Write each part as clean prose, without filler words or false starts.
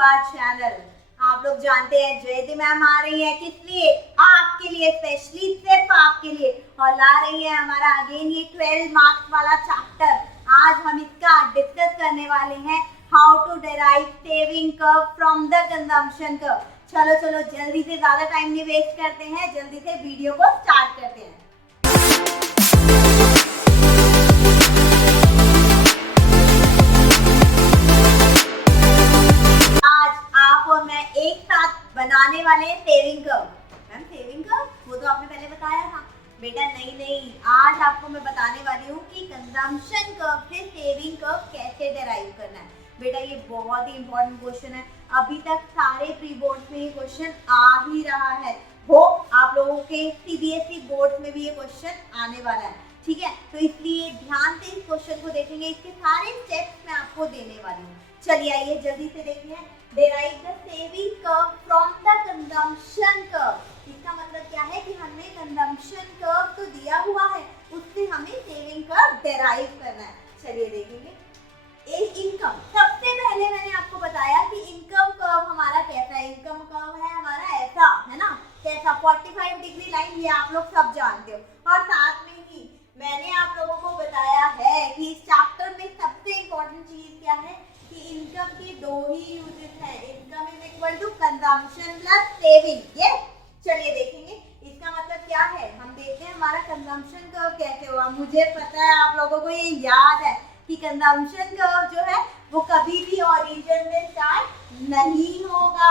Our channel. आप लोग जानते हैं जयती मैम आ रही है किस लिए? आपके लिए, स्पेशली सिर्फ आपके लिए, और ला रही है हमारा अगेन ये 12 मार्क्स वाला चैप्टर। आज हम इसका डिस्कस करने वाले हैं, how to derive saving curve from the consumption curve. चलो चलो जल्दी से, ज्यादा टाइम नहीं वेस्ट करते हैं, जल्दी से वीडियो को स्टार्ट करते हैं। एक साथ बनाने वाले saving curve. Ma'am saving curve वो तो आपने पहले बताया था बेटा। नहीं, आज आपको मैं बताने वाली हूँ कि कंजम्पशन कर्व से सेविंग कर्व कैसे डिराइव करना है। बेटा ये बहुत ही इंपॉर्टेंट क्वेश्चन है, अभी तक सारे प्री बोर्ड्स में ये क्वेश्चन आ ही रहा है। होप आप लोगों के सीबीएसई बोर्ड में भी ये क्वेश्चन आने वाला है, ठीक है? तो इसलिए ध्यान से इस क्वेश्चन को देखेंगे, इसके सारे स्टेप्स मैं आपको देने वाली हूँ। चलिए आइए जल्दी से देखिए, derive the saving curve from the consumption curve. इसका मतलब क्या है कि हमें कंजम्पशन कर्व तो दिया हुआ है, उससे हमें सेविंग कर्व डिराइव करना है। चलिए देखेंगे। एक इनकम, सबसे पहले मैंने आपको बताया कि इनकम कर्व हमारा कैसा है। इनकम कर्व है हमारा ऐसा, है ना? कैसा? 45 डिग्री लाइन, ये आप लोग सब जानते हो। और साथ में ही मैंने आप लोगों को बताया है कि इस चैप्टर में सबसे इंपॉर्टेंट चीज क्या है कि इनकम के दो ही यूजेस हैं। Income is equal to consumption plus saving. ये चलिए देखेंगे इसका मतलब क्या है। हम देखते हैं हमारा कंजम्पशन कर्व कैसे होगा। मुझे पता है आप लोगों को ये याद है कि कंजम्पशन कर्व जो है वो कभी भी ओरिजिन में स्टार्ट नहीं होगा।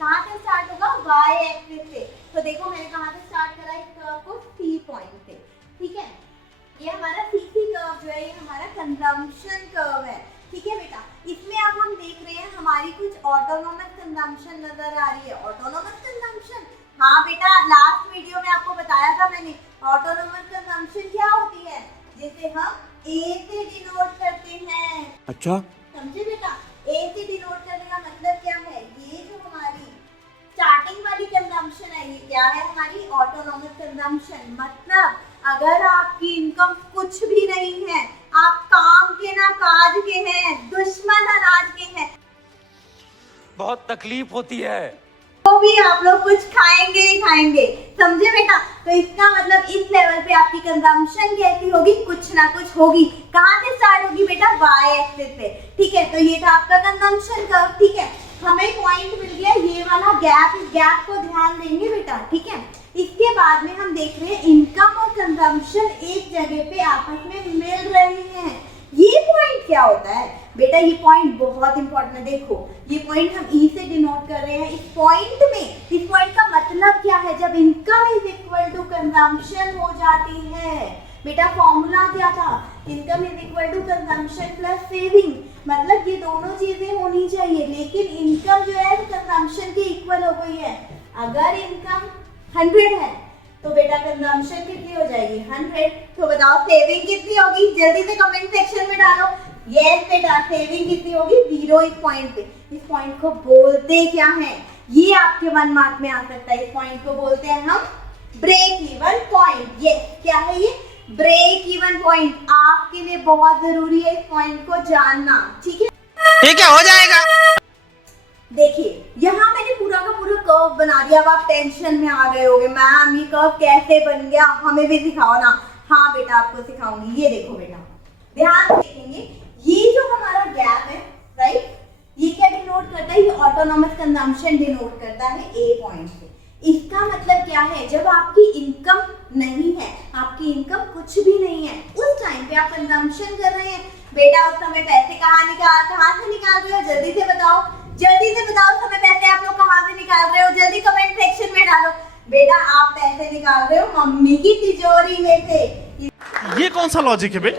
कहाँ से स्टार्ट होगा? वाई एक्सिस से। तो देखो मैंने कहाँ से स्टार्ट करा इस कर्व को? सी पॉइंट से, ठीक है? ये हमारा सीसी कर्व जो है ये हमारा कंजम्पशन कर्व है, ठीक है बेटा? इसमें अब हम देख रहे हैं हमारी कुछ ऑटोनोमस कंजम्पशन नजर आ रही है। ऑटोनोमस कंजम्पशन, हाँ बेटा, लास्ट वीडियो में आपको बताया था मैंने। ऑटोनोमस कंजम्पशन क्या होती है? जिसे हम ए से डिनोट करते हैं। अच्छा, समझे बेटा? ए से डिनोट करने का मतलब क्या है? ये जो हमारी स्टार्टिंग वाली कंजम्पशन है ये क्या है? हमारी ऑटोनोमस कंजम्पशन। मतलब अगर आपकी इनकम कुछ भी नहीं है, आप काम के ना काज के हैं, दुश्मन अनाज के हैं, बहुत तकलीफ होती है, तो भी आप लोग कुछ खाएंगे ही खाएंगे। समझे बेटा? तो इसका मतलब इस लेवल पे आपकी कंजम्पशन कैसी होगी? कुछ ना कुछ होगी। कहाँ से स्टार्ट होगी बेटा? वाई एक्सिस से, ठीक है? तो ये था आपका कंजम्पशन कर्व, ठीक है? हमें पॉइंट मिल गया ये वाला गैप, इस गैप को ध्यान देंगे बेटा, ठीक है? इसके बाद में हम देख रहे हैं इनकम और कंजम्पशन एक जगह पे आपस में मिल रहे हैं। ये पॉइंट क्या होता है बेटा? ये पॉइंट बहुत इंपॉर्टेंट है। देखो ये पॉइंट हम ई से डिनोट कर रहे हैं। इस पॉइंट में, इस पॉइंट का मतलब क्या है? जब income is equal to consumption हो जाती है बेटा, फॉर्मूला क्या था? Income is equal to consumption plus saving. मतलब ये दोनों चीजें होनी चाहिए, लेकिन इनकम जो है कंजम्पशन के इक्वल हो गई है। अगर इनकम 100 है तो बेटा कंजम्पशन कितनी हो जाएगी? 100। तो बताओ सेविंग कितनी होगी? जल्दी से कमेंट सेक्शन में डालो। यस बेटा, सेविंग कितनी होगी? 0। इस पॉइंट पे, इस पॉइंट को बोलते क्या है? ये आपके 1 मार्क में आ सकता है। इस पॉइंट को बोलते हैं हम ब्रेक इवन पॉइंट। ये क्या है? ये ब्रेक इवन पॉइंट आपके लिए बहुत जरूरी है इस पॉइंट को जानना, ठीक है? ठीक है, हो जाएगा। देखिए यहाँ मैंने पूरा का पूरा कर्व बना दिया। अब आप टेंशन में आ गए होगे, मैम ये कर्व कैसे बन गया, हमें भी सिखाओ ना। हाँ बेटा आपको सिखाऊंगी। ये देखो बेटा, ध्यान से देखेंगे, ये जो हमारा गैप है, राइट, ये क्या डिनोट करता है? ये ऑटोनोमस कंजम्पशन डिनोट करता है ए पॉइंट से। इसका मतलब क्या है? जब आपकी इनकम नहीं है, आपकी इनकम कुछ भी नहीं है, उस टाइम पे आप कंजम्पशन कर रहे हैं बेटा। उस समय पैसे कहाँ से निकाल रहे हो? जल्दी से बताओ, जल्दी से बताओ। समय पैसे आप लोग कहाँ से निकाल रहे हो? जल्दी कमेंट सेक्शन में डालो। बेटा आप पैसे निकाल रहे हो मम्मी की तिजोरी में से। ये कौन सा लॉजिक है बे?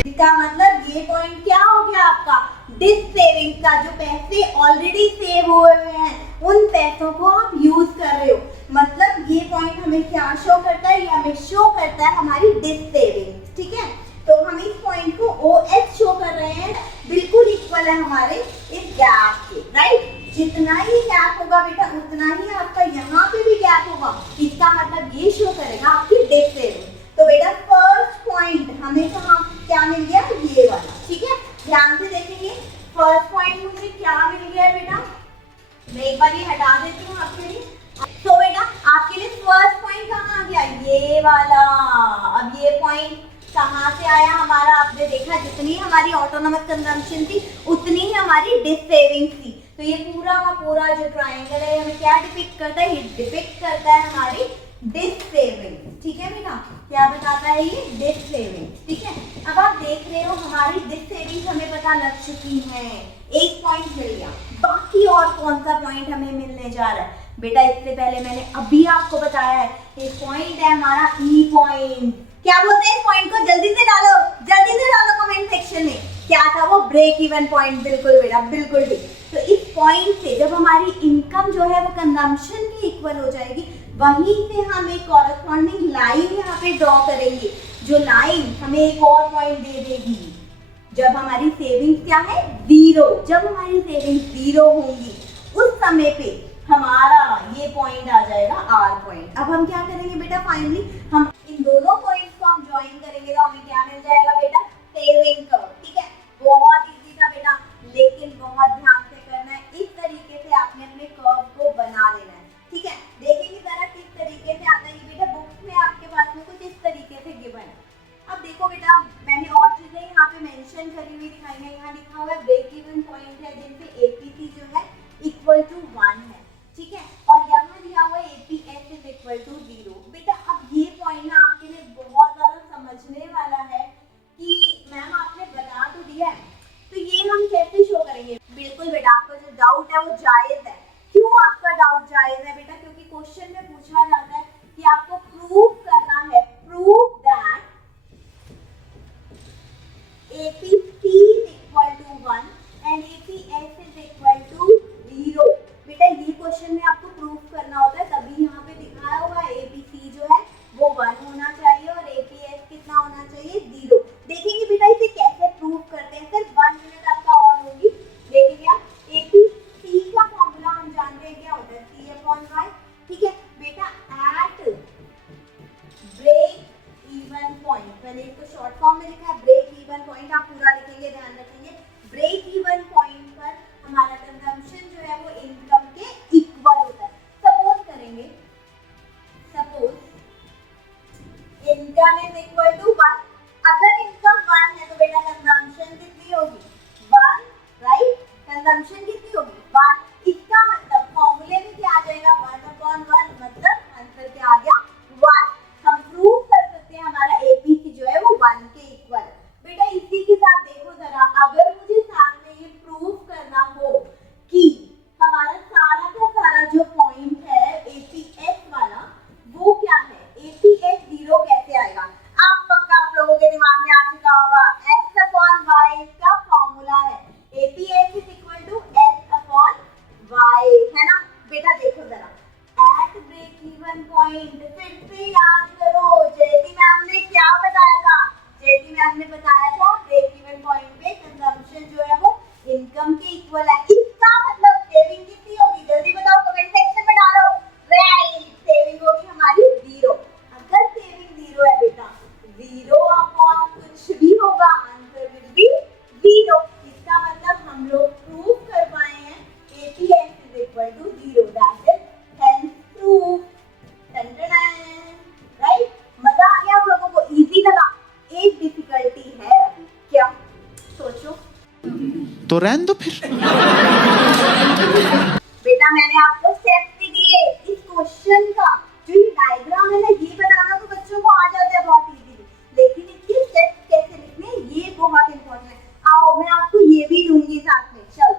इसका मतलब ये पॉइंट क्या हो गया आपका? डिस सेविंग का। जो पैसे ऑलरेडी सेव हुए हैं उन पैसों को आप यूज कर रहे हो। मतलब ये पॉइंट हमें क्या शो करता है? ये हमें शो करता है हमारी डिस सेविंग, ठीक है? तो हम इस पॉइंट को OH शो कर रहे हैं, बिल्कुल इक्वल है हमारे इस गैप के, राइट? जितना ही गैप होगा बेटा उतना ही आपका यहाँ पे भी गैप होगा। इसका मतलब ये शो करेगा आपकी डिस सेविंग। तो बेटा फर्स्ट पॉइंट हमें कहाँ क्या मिल गया? ये वाला, ठीक है? ध्यान से देखेंगे। फर्स्ट पॉइंट मुझे क्या ये वाला। अब ये पॉइंट कहाँ से आया हमारा, आपने देखा जितनी हमारी ऑटोनोमस कंजम्पशन थी उतनी ही हमारी डिस सेविंग थी। तो ये पूरा का पूरा जो ट्रायंगल है हमें क्या डिपिक्ट करता है, ये डिपिक्ट करता है हमारी डिस सेविंग। ठीक है बेटा, क्या बताता है ये, डिस सेविंग। ठीक है, अब आप देख रहे हो हमारी डिस सेविंग हमें पता लग चुकी है, एक पॉइंट मिल गया। बाकी और कौन सा पॉइंट हमें मिलने जा रहा है बेटा, इससे पहले मैंने अभी आपको बताया है एक पॉइंट है हमारा ई पॉइंट। क्या बोलते हैं इस पॉइंट को, जल्दी से डालो कमेंट सेक्शन में, क्या था वो, ब्रेक इवन पॉइंट। बिल्कुल बेटा, बिल्कुल ठीक। तो इस पॉइंट से जब हमारी इनकम जो है वो कंजम्पशन के इक्वल हो जाएगी, वहीं से हम एक कॉरेस्पॉन्डिंग लाइन यहाँ पे ड्रॉ करेंगे, जो लाइन हमें एक और पॉइंट दे देगी जब हमारी सेविंग्स क्या है, जीरो। जब हमारी सेविंग्स जीरो होंगी उस समय पे हमारा ये पॉइंट आ जाएगा आर पॉइंट। अब हम क्या करेंगे बेटा, फाइनली हम इन दोनों पॉइंट्स को हम ज्वाइन करेंगे तो हमें क्या मिल जाएगा बेटा, सेविंग कर्व। ठीक है, बहुत इजी था बेटा, लेकिन बहुत ध्यान से करना है। इस तरीके से आपने अपने कर्व को बना लेना है। ठीक है, देखेंगे जरा किस तरीके से आता है ये बेटा, बुक्स में आपके पास में कुछ इस तरीके से गिवन है। अब देखो बेटा, मैंने और चीजें यहाँ पे मेंशन करी हुई दिखाई है। यहाँ लिखा हुआ है ब्रेक इवन पॉइंट है जिनसे एपीसी जो है इक्वल टू 1 है। ठीक है, और यहाँ दिया हुआ है एपीएस इज इक्वल टू 0। बेटा अब ये पॉइंट ना आपके लिए बहुत ज्यादा समझने वाला है कि मैम आपने बता तो दिया है, तो ये हम कैसे शो करेंगे। बिल्कुल बेटा, आपका जो डाउट है वो जायज है। क्यों आपका डाउट जायज है बेटा, क्योंकि क्वेश्चन में पूछा जाता है कि आपको प्रूव करना है, prove that APC is equal to 1 and APS is equal to 0। बेटा ये क्वेश्चन में आपको प्रूफ करना होता है, तभी यहाँ पे दिखाया हुआ है APC जो है वो 1 होना चाहिए और APS कितना होना चाहिए, 0। देखेंगे बेटा इसे कैसे प्रूव करते हैं, सिर्फ 1 मिनट आपका और होगी। देखेंगे आप, APC का फॉर्मूला हम जानते हैं क्या होता है, C/Y। ठीक है बेटा, एट ब्रेक इवन पॉइंट, मैंने इसको शॉर्ट फॉर्म में लिखा है ब्रेक इवन पॉइंट, आप पूरा लिखेंगे, ध्यान रखेंगे। ब्रेक इवन पॉइंट पर हमारा कंजम्पशन जो है वो इनकम के इक्वल होता है। सपोज करेंगे, suppose income is equal to 1। अगर इनकम 1 है तो बेटा कंजम्पशन कितनी होगी, 1, राइट। कंजम्पशन कितनी होगी, 1। इसका मतलब फॉर्मूले में क्या आ जाएगा, 1/1, मतलब आंसर क्या आ गया, 1। हम प्रूव कर सकते हैं हमारा एपीसी जो है वो 1 के इक्वल। बेटा इसी के साथ देखो जरा, अगर मुझे सामने ये प्रूव करना हो कि हमारा सारा का सारा जो पॉइंट है एपीएस वाला वो क्या है, एपीएस 0 कैसे आएगा। आप पक्का आप लोगों के दिमाग में आ चुका होगा, x/y का फॉर्मूला है, APS is equal to x/y, है ना बेटा। देखो जरा, एट ब्रेक इवन पॉइंट, फिर से याद करो जयती मैम ने क्या बताया था, जयती मैम ने बताया था ब्रेक इवन पॉइंट पे कंजम्पशन जो है वो इनकम के इक्वल है। इसका मतलब सेविंग कितनी होगी, जल्दी बताओ, कमेंट सेक्शन में डालो। राइट, सेविंग होगी हमारी 0। अगर सेविंग 0 है बेटा, 0 अपॉन कुछ भी होगा, आंसर विल बी 0। इसका मतलब हम लोग प्रूव कर पाए हैं APS is equal to 0, that is hence proof. Right, मजा आ गया आप लोगों को, इजी लगा। एक डिफिकल्टी है अभी, क्या सोचो, तो रहने दो फिर। बेटा मैंने आपको स्टेप्स भी दिए। इस क्वेश्चन का जो ये डायग्राम है ना, ये बनाना तो बच्चों को आ जाता है बहुत इजीली, लेकिन इसके स्टेप्स कैसे लिखने ये बहुत इंपॉर्टेंट है। आओ मैं आपको ये भी दूंगी साथ में, चलो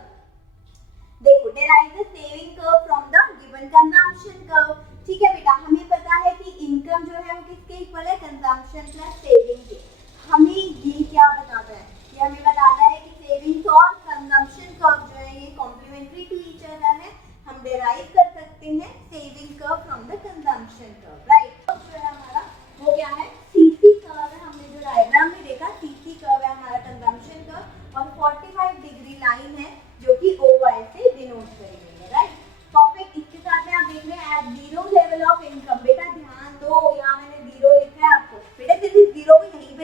देखो, derive the saving curve from the given consumption curve। ठीक है बेटा, हमें पता है कि इनकम जो है वो किसके इक्वल है, कंजम्पशन प्लस सेविंग के। हमें ये क्या बताता है, ये हमें बताता है कि सेविंग्स और कंजम्पशन कर्व जो है ये कॉम्प्लीमेंट्री टू ईच अदर है। हम डेराइव कर सकते हैं saving curve from the consumption curve, right. जो है हमारा वो क्या है, सीसी कर्व है। हमने जो डायग्राम में देखा सीसी कर्व है हमारा कंजम्पशन कर्व, और 45 डिग्री लाइन है जो कि OY से डिनोट करी गई है, राइट। परफेक्ट। इसके साथ में आप देख रहे हैं एट 0 लेवल ऑफ इनकम। बेटा ध्यान दो, यहाँ मैंने 0 लिखा है आपको, बेटा सिर्फ 0 को यहीं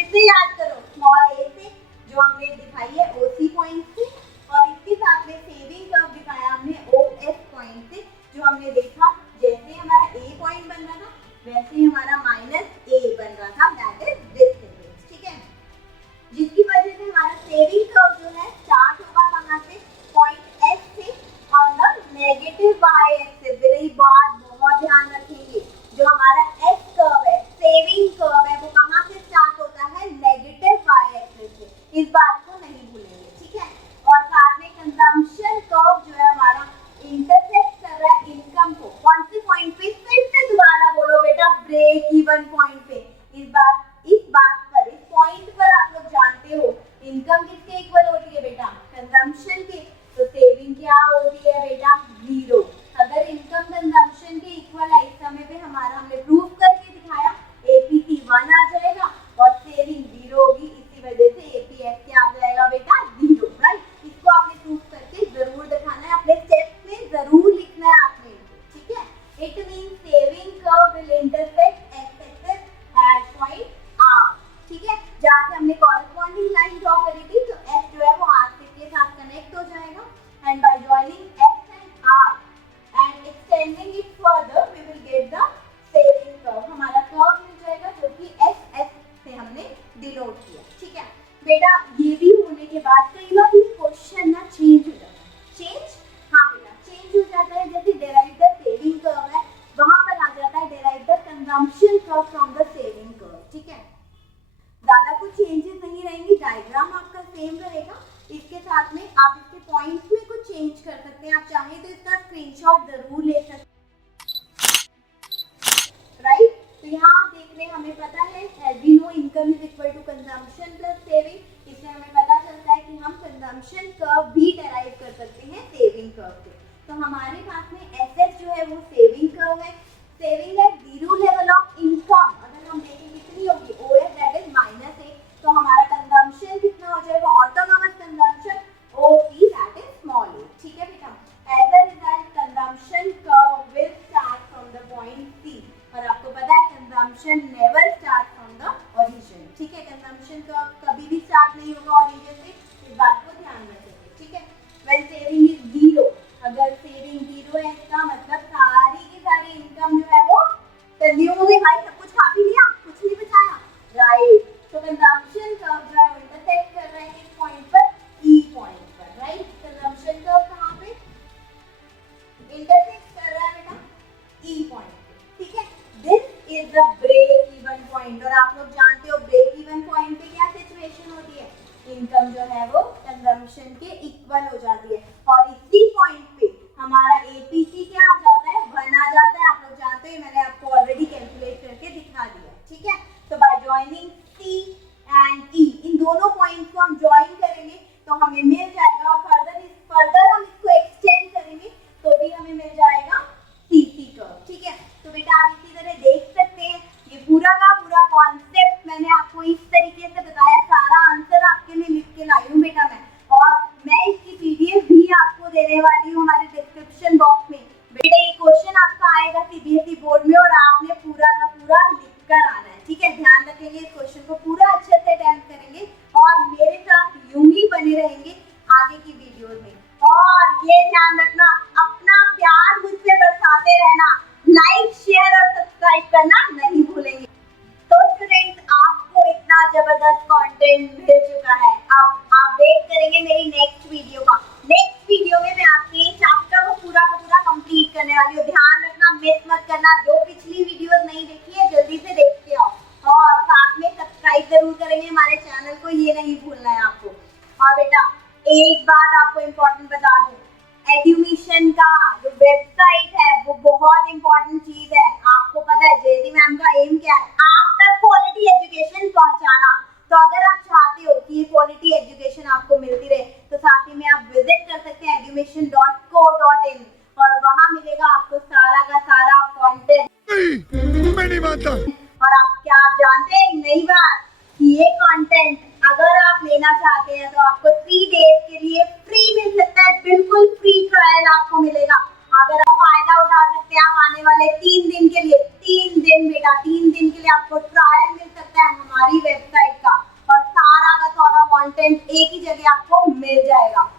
फिर से याद करो, स्मॉल ए से जो हमने दिखाई है ओसी पॉइंट से, और इसके साथ में सेविंग कर्व दिखाया हमने ओएस पॉइंट से, जो हमने देखा जैसे हमारा ए पॉइंट बन रहा था वैसे ही हमारा माइनस ए बन रहा था, दैट इज दिस डिफरेंस, ठीक है। जिसकी वजह से हमारा सेविंग कर्व जो है स्टार्ट होगा कहां से, पॉइंट एस से on the negative Y axis. मेरी बात बहुत ध्यान रखेंगे, जो हमारा एस कर्व है, सेविंग कर्व है, वो कहां से स्टार्ट होता है, नेगेटिव वाई एक्सिस से। इस बात को नहीं भूलेंगे, ठीक है। और साथ में कंजम्पशन कर्व जो है हमारा इंटरसेक्ट कर रहा है इनकम को, कौन से पॉइंट पे, फिर से दोबारा बोलो बेटा, ब्रेक इवन पॉइंट पे। इस बात पर, इस पॉइंट पर आप लोग जानते हो इनकम किसके इक्वल होती है बेटा, कंजम्पशन के। तो सेविंग क्या होती है बेटा, जीरो। अगर इनकम कंजम्पशन के इक्वल है, इस समय पे हमारा हमने प्रूव करके दिखाया, एपीसी 1 आ जाएगा और सेविंग जीरो होगी, इसी वजह से एपीएस क्या आ जाएगा बेटा, जीरो, राइट। इसको आपने प्रूव करके जरूर दिखाना है, अपने स्टेप्स में जरूर लिखना है आपने, ठीक है। It means saving curve will intersect X axis at point R, ठीक है। जहां से हमने कॉरेस्पॉन्डिंग लाइन ड्रॉ करी थी, तो एस जो है वो आर के साथ कनेक्ट हो जाएगा, and by joining X and R and extending it further we will get the saving curve. हमारा कर्व मिल जाएगा जो कि एस एस से हमने डिनोट किया, ठीक है बेटा। ये भी होने के बाद कई बार ये क्वेश्चन ना चेंज हो जाता है, चेंज, हाँ बेटा चेंज हो जाता है। जैसे डेराइव द सेविंग कर्व है, वहां पर आ जाता है derive the consumption curve from the saving curve, ठीक है। ज्यादा कुछ चेंजेस नहीं रहेंगी, डायग्राम आपका सेम रहेगा। इसके साथ में आप इसके पॉइंट्स में कुछ चेंज कर सकते हैं, आप चाहें तो इसका स्क्रीनशॉट जरूर ले सकते हैं, राइट। तो यहाँ आप देख रहे हैं, हमें पता है as we know income is equal to consumption plus saving. इससे हमें पता चलता है कि हम कंजम्पशन कर्व भी डेराइव कर सकते हैं सेविंग कर्व से। तो हमारे पास में एसएस जो है वो सेविंग कर्व है, saving at zero level of income. अगर हम देखें कितनी होगी, O S that is minus a, तो हमारा कंजम्पशन कितना हो जाएगा, autonomous consumption, O P that is small a, ठीक है बेटा। As a result consumption curve will start from the point C, और आपको पता है consumption never start from the origin, ठीक है। कंजम्पशन कर्व कभी भी स्टार्ट नहीं होगा ओरिजिन से, इस बात को ध्यान रखेंगे, ठीक है। व्हेन सेविंग इज जीरो, अगर सेविंग जीरो है इसका मतलब सारी की सारी इनकम जो है वो कंज्यूम हो गई, भाई सब कुछ खा पी लिया, कुछ नहीं बचाया, राइट। तो कंजम्पशन कर्व जो है वो इंटरसेक्ट कर रहे हैं इस पॉइंट पर, ई पॉइंट पर, राइट। कंजम्पशन कर्व कहां पे इंटरसेक्ट कर रहा है बेटा, ई पॉइंट पे, ठीक है। This is the break even point, और आप लोग जानते हो ब्रेक इवन पॉइंट पे क्या सिचुएशन होती है, इनकम जो है वो कंजम्पशन के इक्वल हो जाती है, और इसी पॉइंट पे हमारा एपीसी क्या आ जाता है, 1 आ जाता है। आप लोग जानते हो, मैंने आपको ऑलरेडी कैलकुलेट करके दिखा दिया, ठीक है। तो बाय जॉइनिंग सी एंड ई, इन दोनों पॉइंट्स को हम ज्वाइन करेंगे तो हमें मिल जाएगा, और फर्दर हम इसको एक्सटेंड करेंगे तो भी हमें मिल जाएगा सीसी कर्व, ठीक है। तो बेटा आप इसी तरह देख सकते हैं, ये पूरा का पूरा कॉन्सेप्ट मैंने आपको इस तरीके से बताया, सारा आंसर आपके लिए लिख के लाई हूँ बेटा मैं, और मैं इसकी पीडीएफ भी आपको देने वाली हूँ हमारे डिस्क्रिप्शन बॉक्स में। बेटा ये क्वेश्चन आपका आएगा सीबीएसई बोर्ड में, और आपने पूरा का पूरा लिख कर आना है, ठीक है। ध्यान रखेंगे, इस क्वेश्चन को पूरा अच्छे से अटेम्प्ट करेंगे, और मेरे साथ यूं ही बने रहेंगे आगे की वीडियोस में। और ये ध्यान रखना, अपना प्यार मुझ पे बरसाते रहना, लाइक शेयर और सब्सक्राइब करना नहीं भूलेंगे। तो स्टूडेंट्स, आपको इतना जबरदस्त कंटेंट मिल चुका है, अब आप वेट करेंगे मेरी नेक्स्ट वीडियो का। नेक्स्ट वीडियो में मैं आपके चैप्टर को पूरा का पूरा कंप्लीट करने वाली हूँ। ध्यान रखना, मिस मत करना, जो पिछली वीडियोस नहीं देखी है जल्दी से देख के आओ, और साथ में सब्सक्राइब जरूर करेंगे हमारे चैनल को, ये नहीं भूलना है आपको। और बेटा एक बात आपको इम्पोर्टेंट बता दूं, एडुमिशन का जो वेबसाइट है वो बहुत इंपॉर्टेंट चीज है। आपको पता है जयदी मैम का एम क्या है, आप तक क्वालिटी एजुकेशन पहुंचाना। तो अगर आप चाहते हो कि ये क्वालिटी एजुकेशन आपको मिलती रहे, तो साथ ही में आप विजिट कर सकते हैं edumission.co.in, और वहां मिलेगा आपको सारा का सारा कंटेंट। मैं नहीं मानता। और आप क्या जानते हैं नई बात, ये कंटेंट अगर आप लेना चाहते हैं तो आपको 3 डेज के लिए फ्री मिल सकता है, बिल्कुल फ्री ट्रायल आपको मिलेगा। अगर आप फायदा उठा सकते हैं, आप आने वाले 3 दिन के लिए, 3 दिन बेटा, 3 दिन के लिए आपको ट्रायल मिल सकता है हमारी वेबसाइट का। मिल जाएगा।